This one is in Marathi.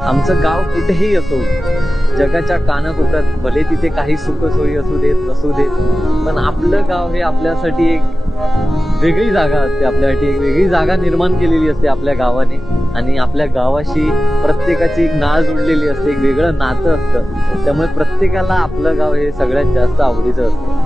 आमचं गाव कुठेही असो, जगाच्या कानाकोपऱ्यात, भले तिथे काही सुख सोयी असू देत नसू देत, पण आपलं गाव हे आपल्यासाठी एक वेगळी जागा असते, आपल्यासाठी एक वेगळी जागा निर्माण केलेली असते आपल्या गावाने. आणि आपल्या गावाशी प्रत्येकाची एक नाळ जुडलेली असते, एक वेगळं नातं असतं. त्यामुळे प्रत्येकाला आपलं गाव हे सगळ्यात जास्त आवडीचं असतं.